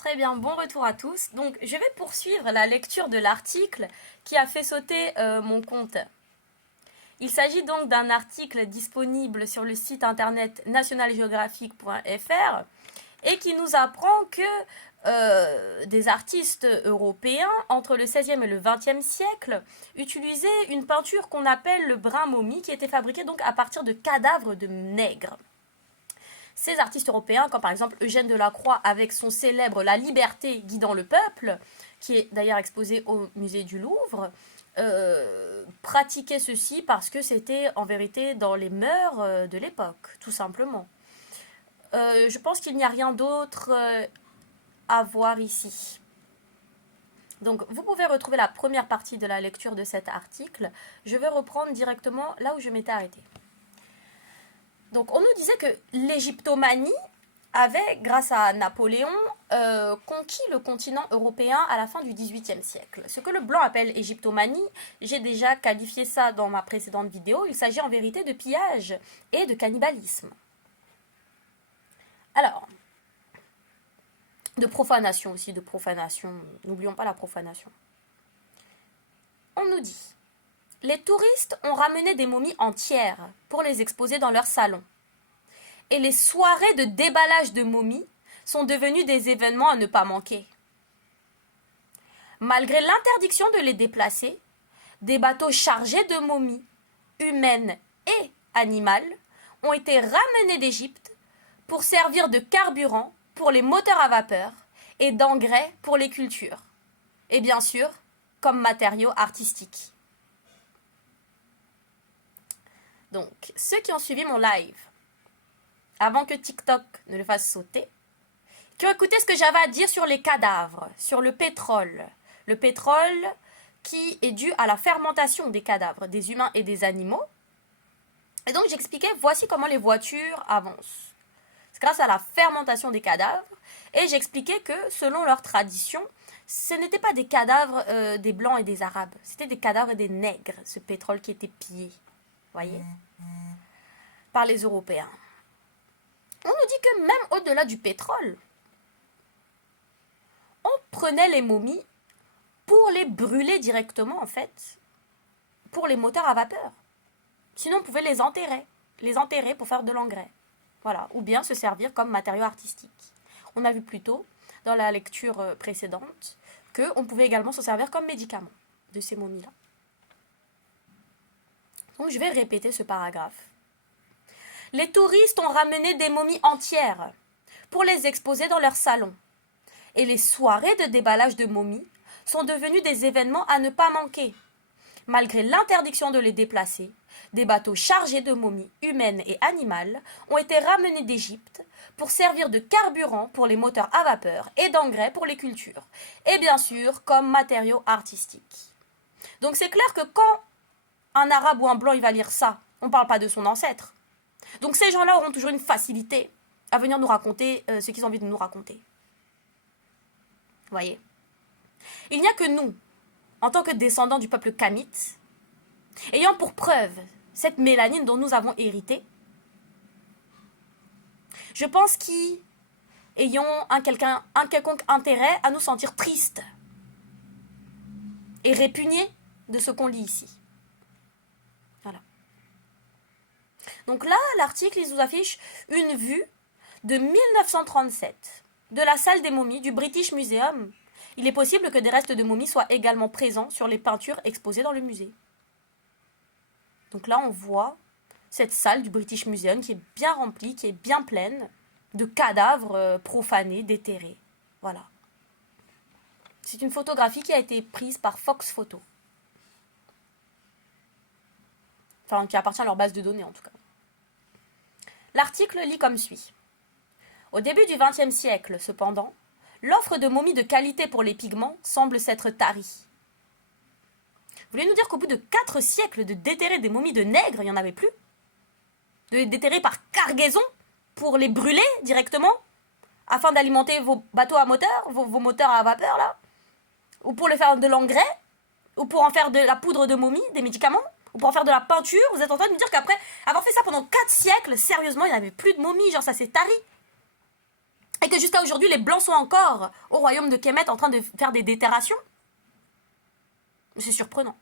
Très bien, bon retour à tous. Donc, je vais poursuivre la lecture de l'article qui a fait sauter mon compte. Il s'agit donc d'un article disponible sur le site internet nationalgeographic.fr et qui nous apprend que des artistes européens entre le XVIe et le XXe siècle utilisaient une peinture qu'on appelle le brin momie qui était fabriquée donc à partir de cadavres de nègres. Ces artistes européens, comme par exemple Eugène Delacroix avec son célèbre La liberté guidant le peuple, qui est d'ailleurs exposé au musée du Louvre, pratiquaient ceci parce que c'était en vérité dans les mœurs de l'époque, tout simplement. Je pense qu'il n'y a rien d'autre à voir ici. Donc vous pouvez retrouver la première partie de la lecture de cet article. Je vais reprendre directement là où je m'étais arrêtée. Donc on nous disait que l'égyptomanie avait, grâce à Napoléon, conquis le continent européen à la fin du XVIIIe siècle. Ce que le blanc appelle égyptomanie, j'ai déjà qualifié ça dans ma précédente vidéo, il s'agit en vérité de pillage et de cannibalisme. Alors, de profanation aussi, n'oublions pas la profanation. On nous dit: les touristes ont ramené des momies entières pour les exposer dans leur salon. Et les soirées de déballage de momies sont devenues des événements à ne pas manquer. Malgré l'interdiction de les déplacer, des bateaux chargés de momies, humaines et animales, ont été ramenés d'Égypte pour servir de carburant pour les moteurs à vapeur et d'engrais pour les cultures. Et bien sûr, comme matériaux artistiques. Donc, ceux qui ont suivi mon live, avant que TikTok ne le fasse sauter, qui ont écouté ce que j'avais à dire sur les cadavres, sur le pétrole. Le pétrole qui est dû à la fermentation des cadavres, des humains et des animaux. Et donc, j'expliquais, voici comment les voitures avancent. C'est grâce à la fermentation des cadavres. Et j'expliquais que, selon leur tradition, ce n'étaient pas des cadavres des Blancs et des Arabes. C'était des cadavres des nègres, ce pétrole qui était pillé. Voyez, par les Européens. On nous dit que même au-delà du pétrole, on prenait les momies pour les brûler directement, en fait, pour les moteurs à vapeur. Sinon, on pouvait les enterrer pour faire de l'engrais. Voilà, ou bien se servir comme matériau artistique. On a vu plus tôt, dans la lecture précédente, qu'on pouvait également se servir comme médicament de ces momies-là. Donc, je vais répéter ce paragraphe. Les touristes ont ramené des momies entières pour les exposer dans leur salon. Et les soirées de déballage de momies sont devenues des événements à ne pas manquer. Malgré l'interdiction de les déplacer, des bateaux chargés de momies humaines et animales ont été ramenés d'Égypte pour servir de carburant pour les moteurs à vapeur et d'engrais pour les cultures. Et bien sûr, comme matériaux artistiques. Donc c'est clair que quand un arabe ou un blanc il va lire ça, on ne parle pas de son ancêtre. Donc ces gens-là auront toujours une facilité à venir nous raconter ce qu'ils ont envie de nous raconter. Voyez. Il n'y a que nous, en tant que descendants du peuple kamite, ayant pour preuve cette mélanine dont nous avons hérité, je pense qu'ayons un quelconque intérêt à nous sentir tristes et répugnés de ce qu'on lit ici. Voilà. Donc là, l'article, il nous affiche une vue de 1937 de la salle des momies du British Museum. Il est possible que des restes de momies soient également présents sur les peintures exposées dans le musée. Donc là, on voit cette salle du British Museum qui est bien remplie, qui est bien pleine de cadavres profanés, déterrés. Voilà. C'est une photographie qui a été prise par Fox Photo. Enfin, qui appartient à leur base de données en tout cas. L'article lit comme suit. Au début du XXe siècle, cependant, l'offre de momies de qualité pour les pigments semble s'être tarie. Vous voulez nous dire qu'au bout de 4 siècles de déterrer des momies de nègres, il n'y en avait plus? De les déterrer par cargaison pour les brûler directement afin d'alimenter vos bateaux à moteur, vos moteurs à vapeur là? Ou pour les faire de l'engrais? Ou pour en faire de la poudre de momie, des médicaments? Ou pour en faire de la peinture? Vous êtes en train de me dire qu'après avoir fait ça pendant 4 siècles, sérieusement, il n'y avait plus de momies, genre ça s'est tari. Et que jusqu'à aujourd'hui, les Blancs sont encore au royaume de Kemet en train de faire des déterrations. C'est surprenant.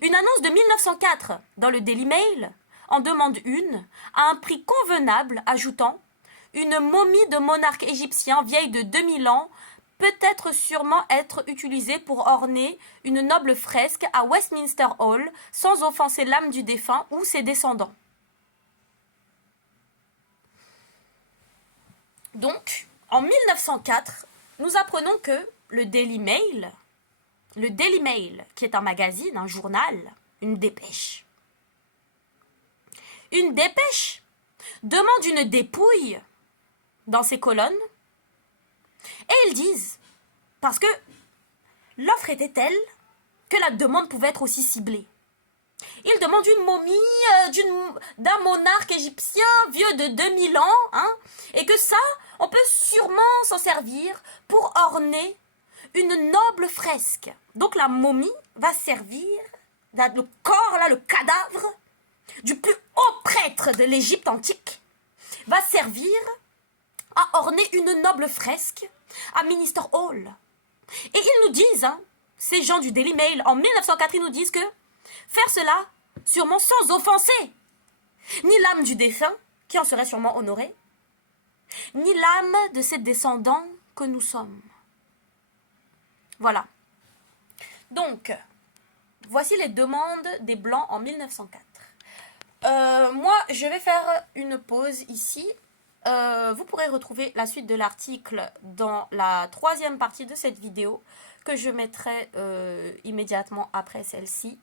Une annonce de 1904 dans le Daily Mail en demande une à un prix convenable, ajoutant « Une momie de monarque égyptien vieille de 2000 ans peut-être sûrement être utilisée pour orner une noble fresque à Westminster Hall sans offenser l'âme du défunt ou ses descendants. » Donc, en 1904, nous apprenons que le Daily Mail, qui est un magazine, un journal, une dépêche demande une dépouille dans ses colonnes, et ils disent, parce que l'offre était telle que la demande pouvait être aussi ciblée. Ils demandent une momie d'un monarque égyptien vieux de 2000 ans, hein, et que ça, on peut sûrement s'en servir pour orner une noble fresque. Donc la momie va servir, le corps, là, le cadavre du plus haut prêtre de l'Égypte antique, va servir à orner une noble fresque à Minister Hall. Et ils nous disent, hein, ces gens du Daily Mail, en 1904, ils nous disent que faire cela, sûrement sans offenser ni l'âme du défunt, qui en serait sûrement honorée, ni l'âme de ses descendants que nous sommes. Voilà. Donc, voici les demandes des Blancs en 1904. Moi, je vais faire une pause ici. Vous pourrez retrouver la suite de l'article dans la 3e partie de cette vidéo que je mettrai immédiatement après celle-ci,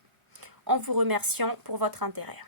en vous remerciant pour votre intérêt.